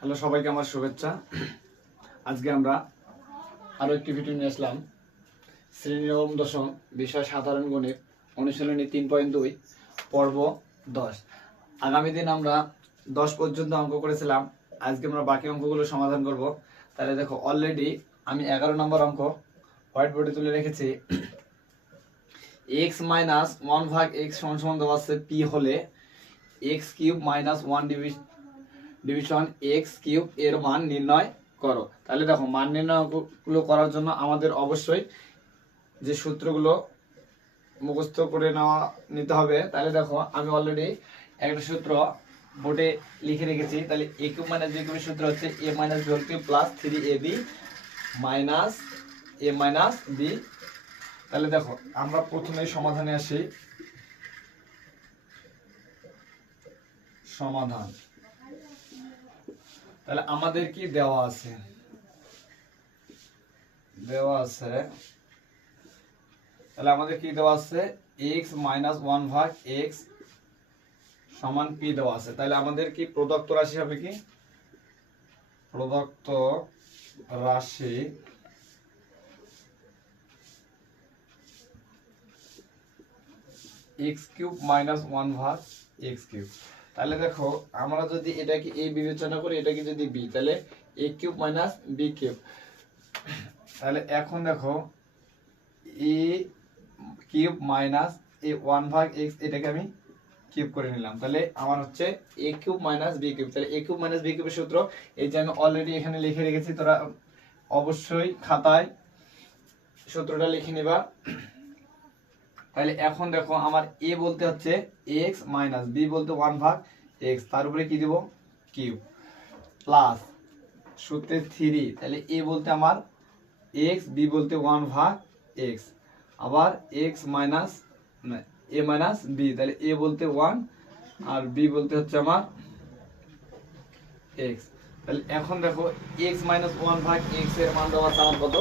Hello, সবাইকে আমার শুভেচ্ছা। আজকে আমরা আরো একটি ভিডিও নিয়ে আসলাম। শ্রেণী নবম দশম, বিষয় সাধারণ গণিত, অনুশীলনী 3.2, পর্ব 10। আগামী দিন আমরা 10 পর্যন্ত অঙ্ক করেছিলাম। আজকে আমরা বাকি অঙ্কগুলো সমাধান করব। তাহলে দেখো, অলরেডি আমি 11 নম্বর অঙ্ক হোয়াইট বোর্ডে তুলে রেখেছি। x মাইনাস 1 ভাগ x সমান দেওয়া আছে p হলে x cube minus 1 division x cube এর মান নির্ণয় করো। তাহলে দেখো, মান নির্ণয়গুলো করার জন্য আমাদের অবশ্যই যে সূত্রগুলো মুখস্থ করে নিতে হবে। তাহলে দেখো, আমি অলরেডি একটা সূত্র বোর্ডে লিখে রেখেছি। তাহলে এ কিউব মাইনাস বি কিউবের সূত্র হচ্ছে a minus b whole cube plus 3ab minus a minus b. তাহলে দেখো, আমরা প্রথমে সমাধানে আসি। সমাধান, তাহলে আমাদের কি দেওয়া আছে? তাহলে আমাদের কি দেওয়া আছে? x মাইনাস 1 ভাগ x সমান p দেওয়া আছে। তাহলে আমাদের কি প্রদত্ত রাশি হবে? কি প্রদত্ত রাশি x কিউব মাইনাস 1 ভাগ x কিউব। তাহলে দেখো, আমরা যদি এটাকে a বিবেচনা করি, এটাকে যদি b, তাহলে a cube minus b cube. তাহলে এখন দেখো, a কিউব মাইনাস a 1 ভাগ x, এটাকে আমি কিউব করে নিলাম। তাহলে আমার হচ্ছে a cube minus b cube. তাহলে a কিউব মাইনাস b কিউবের সূত্র এই যে আমি অলরেডি এখানে লিখে রেখেছি, তোরা অবশ্যই খাতায় সূত্রটা লিখে নিবা। তাহলে এখন দেখো, আমার a বলতে হচ্ছে x মাইনাস b বলতে 1 ভাগ x, তার উপরে কি দিব? কিউব প্লাস সূত্রে 3। তাহলে a বলতে আমার x, b বলতে 1 ভাগ x, আবার x minus a minus b। তাহলে a বলতে 1 আর b বলতে হচ্ছে আমার x। তাহলে এখন দেখো, x মাইনাস 1 ভাগ x এর মান দেওয়া আছে আমার কত?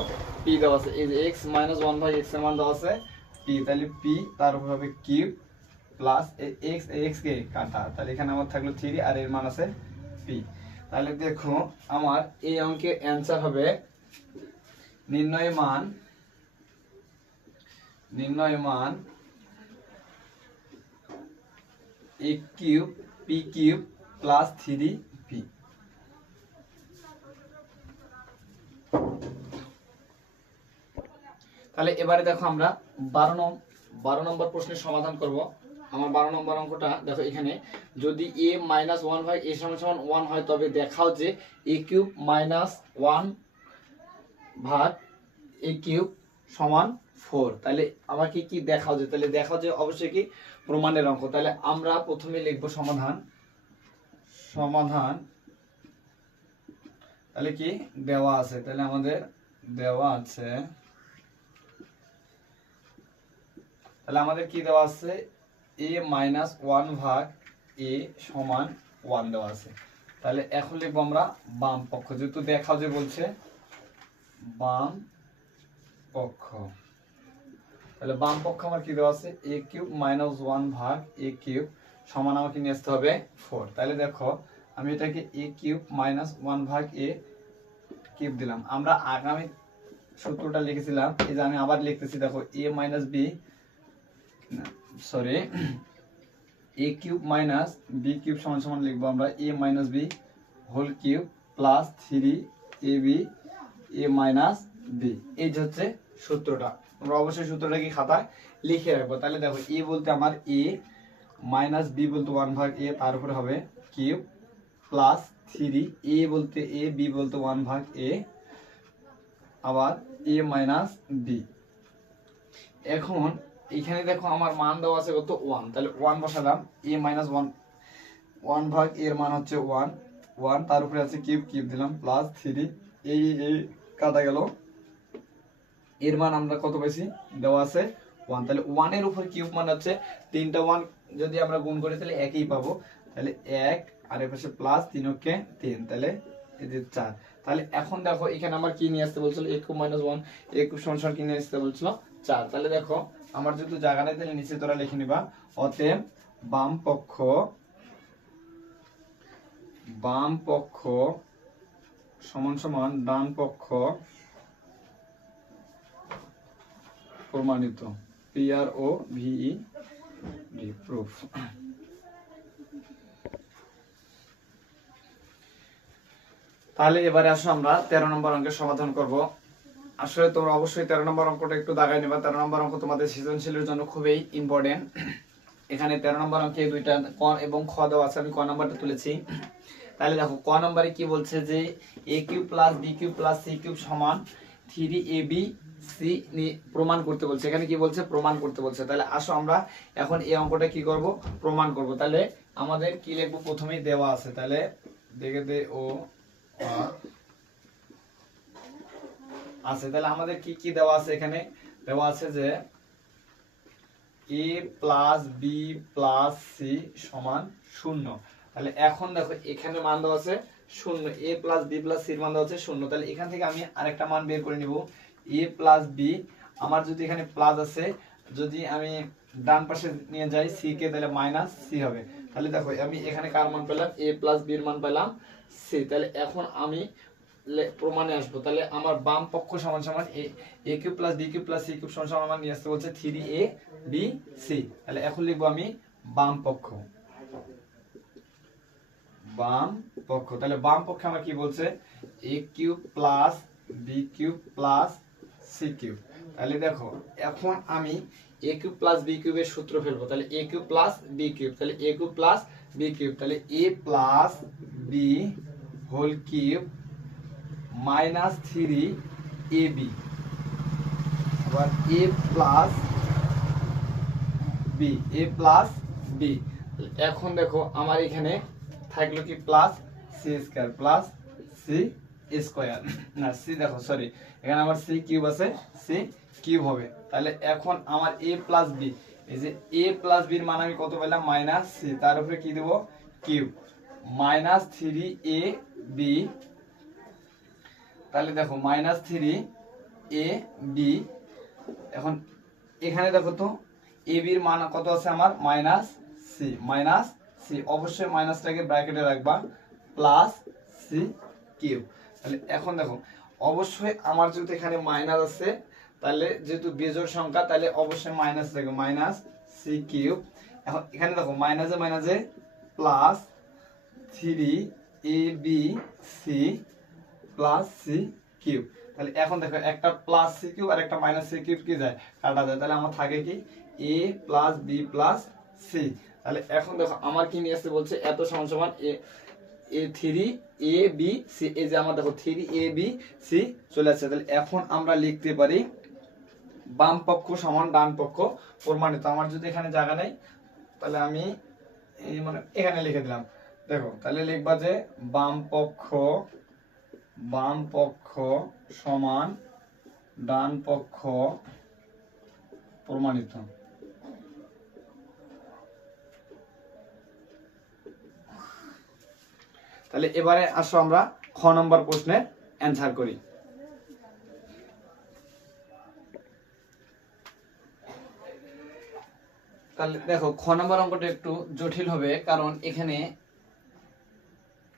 p দেওয়া আছে। এই যে x মাইনাস 1 ভাগ x এর মান দেওয়া আছে p, তাহলে p তার উপর হবে কিউব প্লাস x কে কাটা। তাহলে এখানে আমার থাকলো 3 আর এর মান আছে p। তাহলে দেখো, আমার এই অঙ্কের অ্যানসার হবে নির্ণয় মান a cube p cube plus 3p। তাহলে এবারে দেখো, আমরা 12 নম্বর প্রশ্নের সমাধান করব। আমার 12 নম্বর অঙ্কটা দেখো, এখানে যদি a মাইনাস 1 ভাগ a সমান 1 হয়, তবে দেখাও যে a কিউব মাইনাস 1 ভাগ a কিউব সমান 4। তাহলে আমাকে কি দেখাও যে? তাহলে দেখাও যে অবশ্যই কি প্রমাণের অঙ্ক। তাহলে আমরা প্রথমে লিখব সমাধান। তাহলে কি দেওয়া আছে? তাহলে আমাদের দেওয়া আছে, তাহলে আমাদের কি দেওয়া আছে? a মাইনাস 1 ভাগ a সমান 1 দেওয়া আছে। তাহলে এখন লিখবো আমরা বাম পক্ষ, যেহেতু দেখাও যে বলছে বাম পক্ষ। তাহলে বাম পক্ষ আমার কি দেওয়া আছে? a কিউব মাইনাস 1 ভাগ a কিউব সমান আমাকে নিয়ে আসতে হবে 4। তাহলে দেখো, আমি এটাকে a কিউব মাইনাস 1 ভাগ a কিউব দিলাম। আমরা আগামী সূত্রটা লিখেছিলাম, এই যে আমি আবার লিখতেছি। দেখো, a minus b, sorry, a cube minus b cube সমান সমান লিখবো আমরা a minus b whole cube plus 3ab a minus b। এই যে হচ্ছে সূত্রটা। আমরা অবশ্যই সূত্রটা কি খাতায় লিখে রাখবো। তাহলে দেখো, a বলতে আমার a মাইনাস b বলতে 1 ভাগ a, তার উপরে হবে কিউব প্লাস 3a বলতে a, b বলতে 1 ভাগ a, আবার a মাইনাস b। এখন এখানে দেখো, আমার মান দেওয়া আছে কত? 1। তাহলে 1 বসালাম। a মাইনাস 1 ভাগ এর মান হচ্ছে 1, তার উপরে আছে কিউব দিলাম প্লাস 3, এই কাটা গেল। এর মান আমরা কত পাইছি? দেওয়া আছে 1। তাহলে 1 এর উপর কিউব মানে হচ্ছে 3টা 1 যদি আমরা গুণ করি তাহলে একই পাবো। তাহলে 1 আর এর পাশে প্লাস 3 কে 3, তাহলে এই যে 4। তাহলে এখন দেখো, এখানে আমার কি নিয়ে আসতে বলছিল? a cube minus 1 a cube সমান কি নিয়ে আসতে বলছিল? 4। তাহলে দেখো, আমার যেহেতু জায়গা নেই, তাহলে নিচে তোরা লিখে নিবা, অতএব বাম পক্ষ সমান সমান ডান পক্ষ প্রমাণিত, PROVED প্রুফ। তাহলে এবারে আসো আমরা 13 নম্বর অঙ্কের সমাধান করব। আসলে তোমরা অবশ্যই 13 নম্বর অঙ্কটা একটু দাগাই নেবা। 13 নম্বর অঙ্ক তোমাদের সৃজনশীলের জন্য খুবই ইম্পর্টেন্ট। এখানে 13 নম্বর অঙ্কে দুইটা ক এবং খ দেওয়া আছে, আমি ক নাম্বারটা তুলেছি। তাহলে দেখো ক নম্বরে কি বলছে যে a cube plus b cube plus c cube সমান 3ab c প্রমাণ করতে বলছে। এখানে কি বলছে? প্রমাণ করতে বলছে। তাহলে আসো আমরা এখন এই অঙ্কটা কি করব? প্রমাণ করব। তাহলে আমাদের কি লিখবো? প্রথমেই দেওয়া আছে, তাহলে দেখে দে ও আছে। তাহলে আমাদের কি কি দেওয়া আছে? এখানে দেওয়া আছে যে a plus b plus c সমান 0। তাহলে এখন দেখো এখানে মান দেওয়া আছে 0, a plus b plus c এর মান দেওয়া আছে 0। তাহলে এখান থেকে আমি আরেকটা মান বের করে নিব, a প্লাস b। আমার যদি এখানে প্লাস আছে, যদি আমি ডান পাশে নিয়ে যাই c কে, তাহলে মাইনাস c হবে। তাহলে দেখো আমি এখানে কার মান পেলাম? a প্লাস b এর মান পেলাম c। তাহলে এখন আমি প্রমাণে আসবো। তাহলে আমার বাম পক্ষ সমান সমান a cube plus b cube plus c cube সমান সমান আমার নিয়ে আসতে বলছে 3abc। তাহলে এখন লিখবো আমি বাম পক্ষ, বাম পক্ষ। তাহলে বাম পক্ষে আমার কি বলছে? a cube plus b cube plus c cube. তাহলে দেখো এখন আমি a কিউব প্লাস b কিউবের সূত্র ফেলবো। তাহলে a cube plus b cube, তাহলে a cube plus b cube, তাহলে a plus b whole cube minus 3ab, আবার a plus b, a plus b। এখন দেখো আমার এখানে থাকলো কি? Plus c square plus c square, না c, দেখো সরি, এখানে আমার c কিউব আছে, c কিউব হবে। তাহলে এখন আমার a প্লাস b, এই যে a প্লাস b এর মান আমি কত পেলাম? মাইনাস c, তার উপরে কি দেব? Cube, minus 3ab। তাহলে দেখো মাইনাস 3ab। এখন এখানে দেখো তো ab এর মান কত আছে আমার? মাইনাস c, মাইনাস c, অবশ্যই মাইনাসটাকে ব্র্যাকেটে রাখবা, প্লাস c কিউব। তাহলে এখন দেখো অবশ্যই আমার যেহেতু এখানে মাইনাস আছে, তাহলে যেহেতু বেজোড় সংখ্যা, তাহলে অবশ্যই মাইনাস থাকবে, মাইনাস c কিউব। এখন এখানে দেখো মাইনাসে মাইনাসে plus 3abc plus c cube. তাহলে এখন দেখো একটা প্লাস c কিউব আর একটা মাইনাস c কিউব কি যায়? কাটা যায়। তাহলে আমার থাকে কি? a plus b plus c। তাহলে এখন দেখো আমার কি নিয়ে আসতে বলছে? এত সমান সমান a 3abc, এই যে আমার দেখো 3abc চলে আসছে। তাহলে এখন আমরা লিখতে পারি বাম পক্ষ সমান ডান পক্ষ প্রমাণিত। আমার যদি এখানে জায়গা নেই, তাহলে আমি এই মানে এখানে লিখে দিলাম। দেখো তাহলে লিখবা যে বাম পক্ষ সমান ডান পক্ষ প্রমাণিত। তাহলে এবারে আসো আমরা খ নম্বর প্রশ্নের অ্যান্সার করি। তাহলে দেখো খ নম্বর অঙ্কটা একটু জটিল হবে, কারণ এখানে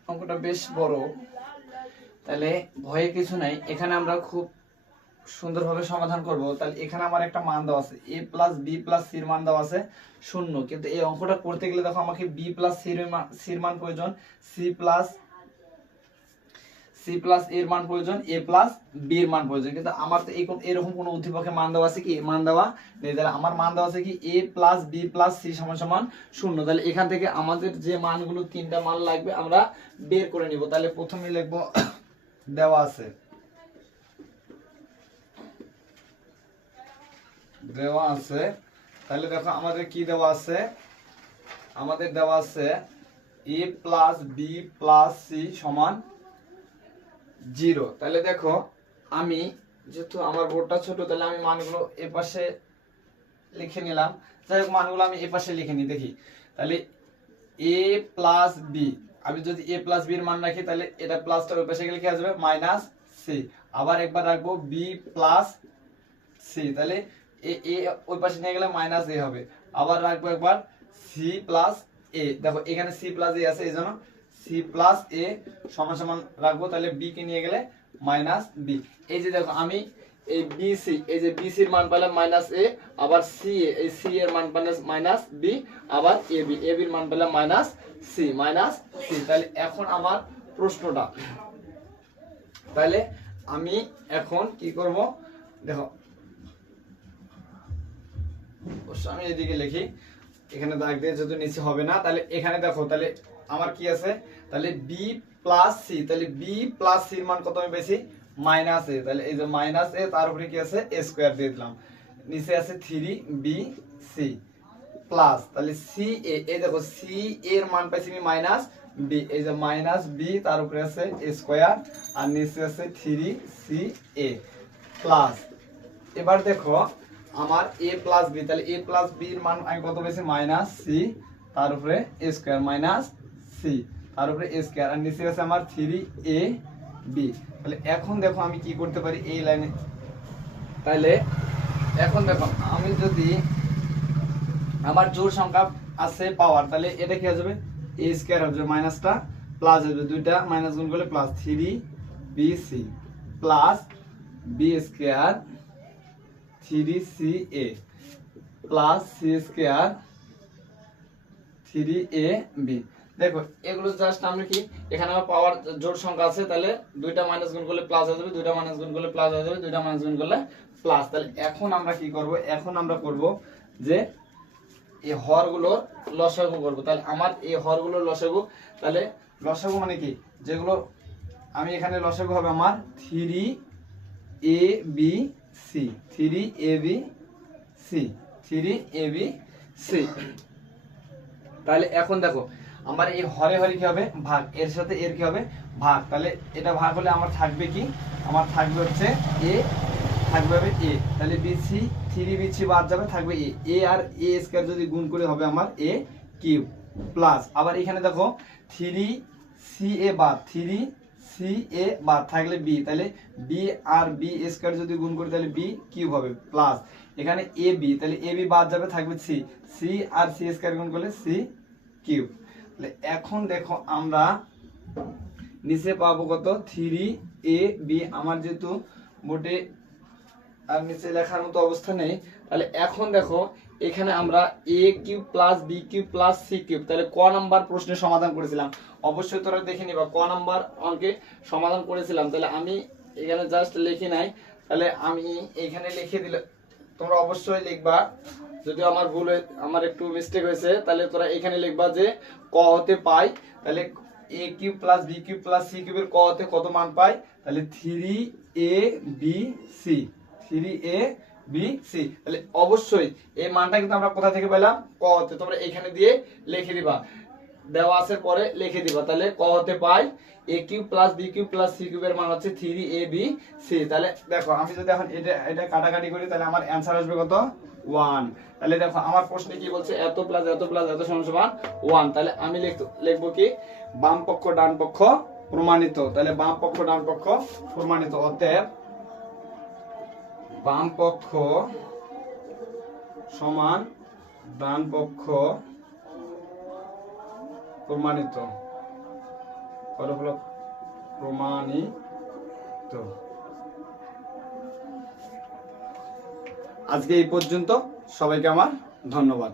অঙ্কটা বেশ বড়। তাহলে ভয়ের কিছু নাই, এখানে আমরা খুব সুন্দরভাবে সমাধান করব। তাহলে এখানে আমার একটা মান দেওয়া আছে, a plus b plus c এর মান দেওয়া আছে 0, কিন্তু এই অঙ্কটা করতে গেলে দেখো আমাকে b প্লাস c এর মান প্রয়োজন, c প্লাস এর মান প্রয়োজন, a প্লাস b এর মান প্রয়োজন। কিন্তু আমার তো এরকম কোনো উদ্দীপকে মান দেওয়া আছে কি? মান দেওয়া নেই। তাহলে আমার মান দেওয়া আছে কি? a plus b plus c সমান সমান 0। তাহলে এখান থেকে আমাদের যে মানগুলো, তিনটা মান লাগবে, আমরা বের করে নিব। তাহলে প্রথমে লিখব দেওয়া আছে, তাহলে দেখো আমাদের কি দেওয়া আছে? আমাদের দেওয়া আছে a plus b plus c সমান 0। তাহলে দেখো আমি যেহেতু আমার বোর্ডটা ছোট, তাহলে আমি মানগুলো এ পাশে লিখে নিলাম। যাই হোক মানগুলো আমি এ পাশে লিখে নিই, দেখি। তাহলে a প্লাস b, আমি যদি a প্লাস b এর মান রাখি, তাহলে এটা প্লাসটা ওই পাশে গেলে কি আসবে? Minus c। আবার একবার রাখবো b প্লাস c, তাহলে এ ওই পাশে নিয়ে গেলে মাইনাস a হবে। আবার রাখবো একবার c প্লাস a, দেখো এখানে c প্লাস a আছে, এই জন্য c সি প্লাস এ সমান সমান রাখবো, তাহলে বি কে নিয়ে গেলে মাইনাস বি। এই যে দেখো আমি এই বিসি, এই যে বিসি এর মান পেলাম মাইনাস এ, আবার সি এ, এই সি এর মান পেলাম মাইনাস বি, আবার এ বি, এ বির মান পেলাম মাইনাস সি, মাইনাস সি। তাহলে এখন আমার প্রশ্নটা, তাহলে আমি এখন কি করব দেখো, আমি এদিকে লিখি, এখানে দাগ দিয়ে যদি নিচে হবে না, তাহলে এখানে দেখো, তাহলে আমার কি আছে, তাহলে বি প্লাস সি, তাহলে বি প্লাস সির মান কত আমি পেয়েছি মাইনাস এ, তাহলে এই যে মাইনাস এ, তার উপরে কি আছে এ স্কয়ার দিয়ে দিলাম, নিচে আছে 3 বি সি প্লাস, তাহলে সি এ, এই দেখো সি এর মান পাইছি আমি মাইনাস বি, এই যে মাইনাস বি, তার উপরে আছে এ স্কয়ার, আর নিচে আছে 3 এ প্লাস। এবার দেখো আমার a প্লাস বি, তাহলে a প্লাস বি এর মান আমি কত পেয়েছি মাইনাস সি, তার উপরে a স্কয়ার মাইনাস সি, তার উপরে a স্কয়ার, আর নিচে আছে আমার 3a বি। তাহলে এখন দেখো আমি কি করতে পারি এই লাইনে, তাহলে এখন দেখো আমি যদি আমার জোড় সংখ্যা আছে পাওয়ার, তাহলে এটা কি হয়ে যাবে a স্কয়ার হবে, মাইনাসটা প্লাস হবে, দুইটা মাইনাস গুণ করলে plus 3bc plus b square 3ca plus c square 3ab। দেখো এগুলো জাস্ট আমরা কি, এখানে আমার পাওয়ার জোড় সংখ্যা আছে, তাহলে দুইটা মাইনাস গুণ করলে প্লাস হয়ে যাবে, দুইটা মাইনাস গুণ করলে প্লাস হয়ে যাবে, দুইটা মাইনাস গুণ করলে প্লাস। তাহলে এখন আমরা কি করব, এখন আমরা করব যে এই হরগুলোর লসাগু করব। তাহলে আমার এই হরগুলোর লসাগু, তাহলে লসাগু মানে কি, যেগুলো আমি এখানে লসাগু হবে আমার 3abc 3abc। তাহলে এখন দেখো আমার এই হরে হরে কি হবে ভাগ, এর সাথে এর কি হবে ভাগ, তাহলে এটা ভাগ হলে আমার থাকবে কি, আমার থাকবে হচ্ছে এ, থাকবে হবে এ, তাহলে বিসি 3bc বাদ যাবে, থাকবে এ, এ আর এ স্কয়ার যদি গুণ করে হবে আমার এ কিউব প্লাস, আবার এখানে দেখো 3ca বাদ, 3ca বাদ থাকলে বি, তাহলে বি আর বি স্কয়ার যদি গুণ করি তাহলে বি কিউব হবে প্লাস, এখানে এ বি, তাহলে এ বি বাদ যাবে, থাকবে সি, সি আর সি স্কয়ার গুণ করলে সি কিউব। তাহলে এখন দেখো আমরা নিচে পাবো কত 3ab, আমার যেহেতু বোর্ডে আর নিচে লেখার মতো অবস্থা নেই, তাহলে এখন দেখো এখানে আমরা a cube plus b cube plus c cube, তাহলে ক নাম্বার প্রশ্নের সমাধান করেছিলাম, অবশ্যই তোরা দেখে নিবা ক নাম্বার অঙ্কে সমাধান করেছিলাম। তাহলে আমি এখানে জাস্ট লিখি নাই, তাহলে আমি এখানে লিখে দিলে তোমরা অবশ্যই লিখবা, যদি আমার ভুল হয়, আমার একটু মিস্টেক হয়েছে, তাহলে তোরা এখানে লিখবা যে ক হতে পাই, তাহলে a cube plus b cube plus c কিউবের ক হতে কত মান পাই, তাহলে 3abc 3abc। তাহলে অবশ্যই এই মানটা কিন্তু আমরা কোথা থেকে পেলাম ক হতে, তোমরা এখানে দিয়ে লিখে দিবা, দেওয়া আছে পরে লিখে দিবা, তাহলে ক হতে পাই a cube plus b cube plus c কিউবের মান হচ্ছে 3abc। তাহলে দেখো আমি যদি এখন এটা কাটাকাটি করি, তাহলে আমার অ্যানসার আসবে কত 1। তাহলে দেখো আমার প্রশ্নে কি বলছে, এত প্লাস এত প্লাস এত সমান সমান 1, তাহলে আমি লিখবো কি বাম পক্ষ ডান পক্ষ প্রমাণিত, তাহলে বাম পক্ষ ডান পক্ষ প্রমাণিত, অতএব বাম পক্ষ সমান ডান পক্ষ প্রমাণিত, প্রমাণিত। আজকে এই পর্যন্ত, সবাইকে আমার ধন্যবাদ।